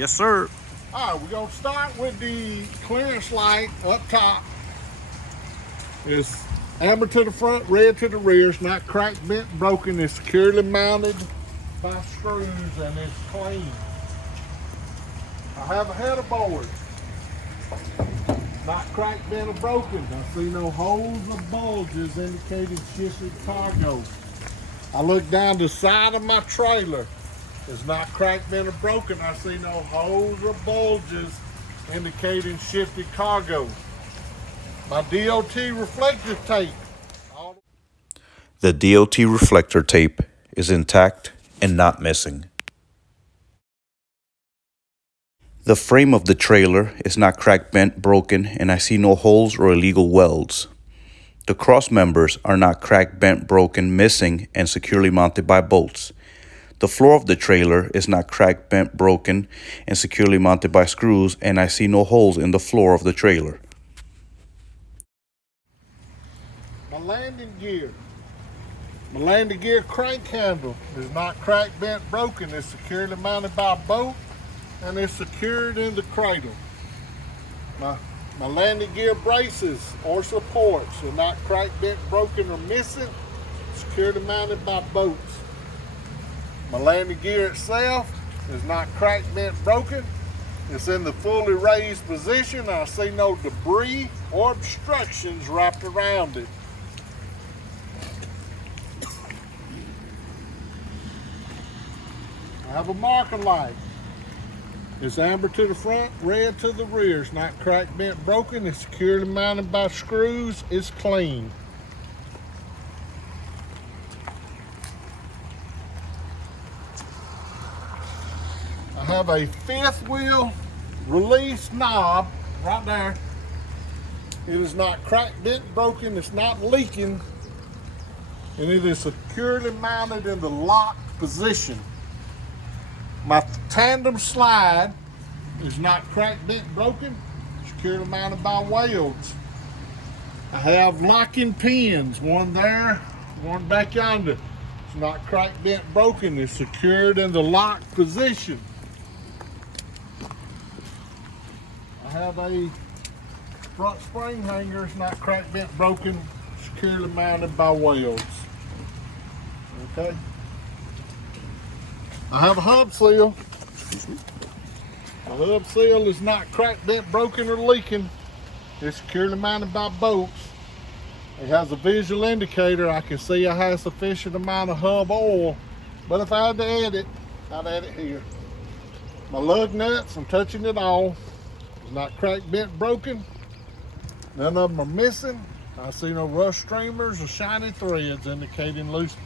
Yes, sir. All right, we're gonna start with the clearance light up top. It's amber to the front, red to the rear. It's not cracked, bent, broken. It's securely mounted by screws and it's clean. I have a header board. Not cracked, bent, or broken. I see no holes or bulges indicating shifted cargo. I look down the side of my trailer. It's not cracked, bent, or broken. I see no holes or bulges indicating shifted cargo. My DOT reflector tape. The DOT reflector tape is intact and not missing. The frame of the trailer is not cracked, bent, broken, and I see no holes or illegal welds. The cross members are not cracked, bent, broken, missing, and securely mounted by bolts. The floor of the trailer is not cracked, bent, broken, and securely mounted by screws, and I see no holes in the floor of the trailer. My landing gear. My landing gear crank handle is not cracked, bent, broken. It's securely mounted by a bolt and it's secured in the cradle. My landing gear braces or supports are not cracked, bent, broken, or missing. Securely mounted by bolts. My landing gear itself is not cracked, bent, broken. It's in the fully raised position. I see no debris or obstructions wrapped around it. I have a marker light. It's amber to the front, red to the rear. It's not cracked, bent, broken. It's securely mounted by screws. It's clean. I have a fifth wheel release knob right there. It is not cracked, bent, broken. It's not leaking. And it is securely mounted in the lock position. My tandem slide is not cracked, bent, broken, securely mounted by welds. I have locking pins, one there, one back yonder. It's not cracked, bent, broken. It's secured in the lock position. I have a front spring hanger. It's not cracked, bent, broken, securely mounted by welds. Okay. I have a hub seal. The hub seal is not cracked, bent, broken, or leaking. It's securely mounted by bolts. It has a visual indicator. I can see I have sufficient amount of hub oil, but if I had to add it, I'd add it here. My lug nuts, I'm touching it all. It's not cracked, bent, broken. None of them are missing. I see no rust streamers or shiny threads indicating looseness.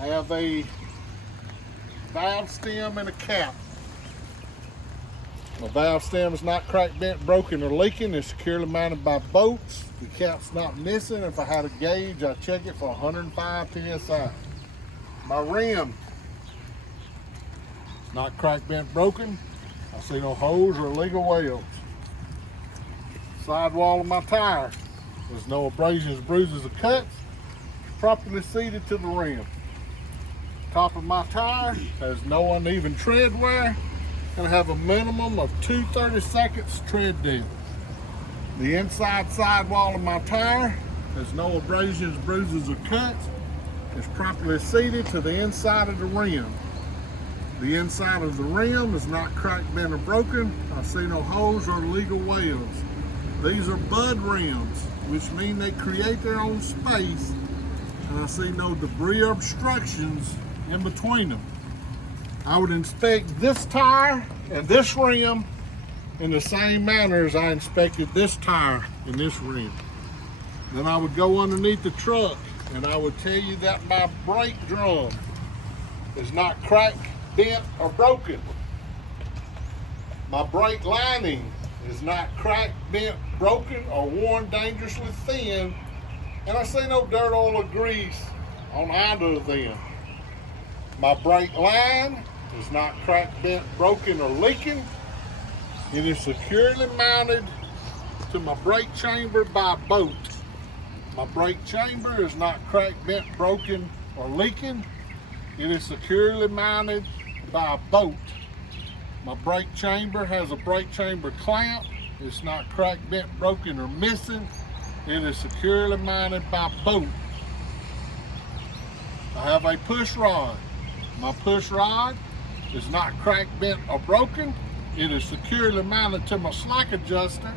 I have a valve stem and a cap. My valve stem is not cracked, bent, broken, or leaking. It's securely mounted by bolts. The cap's not missing. If I had a gauge, I'd check it for 105 PSI. My rim is not cracked, bent, broken. I see no holes or illegal welds. Sidewall of my tire. There's no abrasions, bruises, or cuts. Properly seated to the rim. Top of my tire has no uneven tread wear and I have a minimum of 2 30-seconds tread depth. The inside sidewall of my tire has no abrasions, bruises, or cuts. It's properly seated to the inside of the rim. The inside of the rim is not cracked, bent, or broken. I see no holes or illegal welds. These are bud rims, which mean they create their own space, and I see no debris or obstructions in between them. I would inspect this tire and this rim in the same manner as I inspected this tire and this rim. Then I would go underneath the truck and I would tell you that my brake drum is not cracked, bent, or broken. My brake lining is not cracked, bent, broken, or worn dangerously thin, and I see no dirt, oil, or grease on either of them. My brake line is not cracked, bent, broken, or leaking. It is securely mounted to my brake chamber by a bolt. My brake chamber is not cracked, bent, broken, or leaking. It is securely mounted by a bolt. My brake chamber has a brake chamber clamp. It's not cracked, bent, broken, or missing. It is securely mounted by bolt. I have a push rod. My push rod is not cracked, bent, or broken. It is securely mounted to my slack adjuster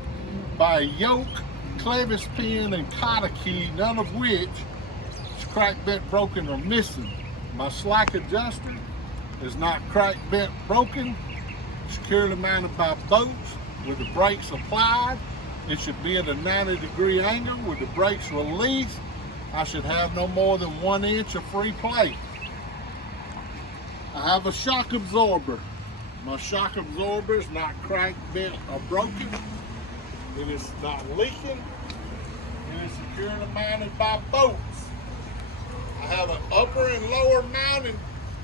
by a yoke, clevis pin, and cotter key, none of which is cracked, bent, broken, or missing. My slack adjuster is not cracked, bent, broken, securely mounted by bolts with the brakes applied. It should be at a 90-degree angle. With the brakes released, I should have no more than 1 inch of free plate. I have a shock absorber. My shock absorber is not cracked, bent, or broken. It is not leaking. It is securely mounted by bolts. I have an upper and lower mounting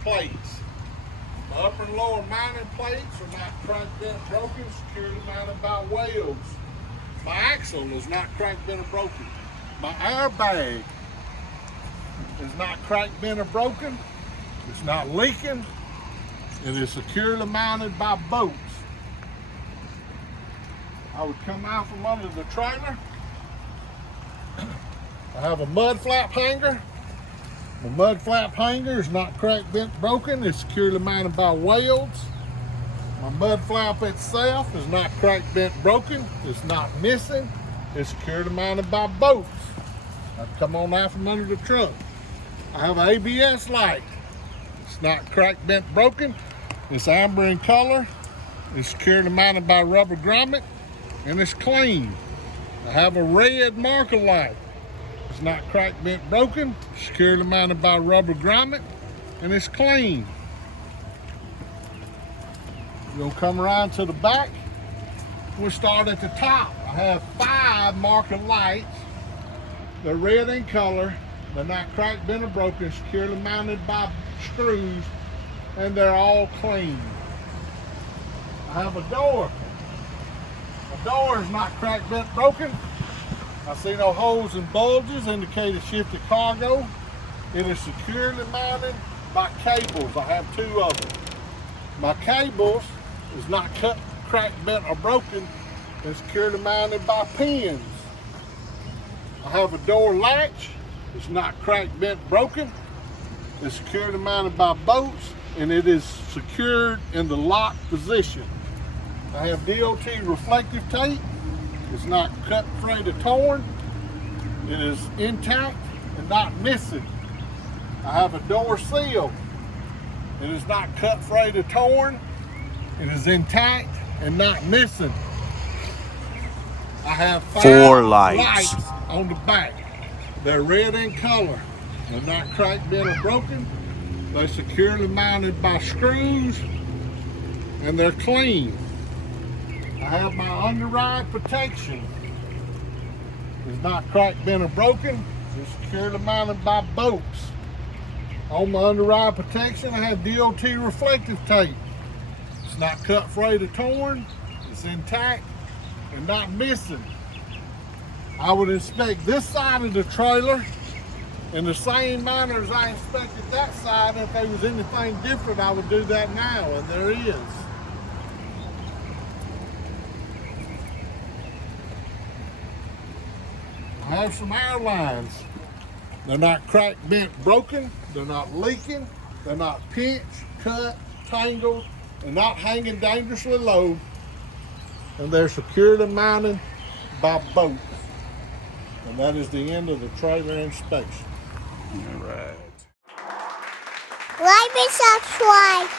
plates. The upper and lower mounting plates are not cracked, bent, broken, securely mounted by wales. My axle is not cracked, bent, or broken. My airbag is not cracked, bent, or broken. It's not leaking. It is securely mounted by bolts. I would come out from under the trailer. I have a mud flap hanger. The mud flap hanger is not cracked, bent, broken. It's securely mounted by wales. My mud flap itself is not cracked, bent, broken. It's not missing. It's securely mounted by bolts. I've come on out from under the truck. I have an ABS light. It's not cracked, bent, broken. It's amber in color. It's securely mounted by rubber grommet, and it's clean. I have a red marker light. It's not cracked, bent, broken. Securely mounted by rubber grommet, and it's clean. We'll come around to the back. We'll start at the top. I have 5 marker lights. They're red in color. They're not cracked, bent, or broken. Securely mounted by screws, and they're all clean. I have a door. The door is not cracked, bent, broken. I see no holes and bulges indicating shifted cargo. It is securely mounted by cables. I have 2 of them. My cables is not cut, cracked, bent, or broken. It's securely mounted by pins. I have a door latch. It's not cracked, bent, broken. It's securely mounted by bolts, and it is secured in the lock position. I have DOT reflective tape. It's not cut, frayed, or torn. It is intact and not missing. I have a door seal. It is not cut, frayed, or torn. It is intact and not missing. I have 4 5 lights on the back. They're red in color. They're not cracked, bent, or broken. They're securely mounted by screws, and they're clean. I have my underride protection. It's not cracked, bent, or broken. It's securely mounted by bolts. On my underride protection, I have DOT reflective tape. It's not cut, frayed, or torn. It's intact and not missing. I would inspect this side of the trailer in the same manner as I inspected that side. If there was anything different, I would do that now, and there is. I have some air lines. They're not cracked, bent, broken. They're not leaking. They're not pinched, cut, tangled, and not hanging dangerously low. And they're securely mounted by bolts. And that is the end of the trailer inspection. All right. Like and subscribe.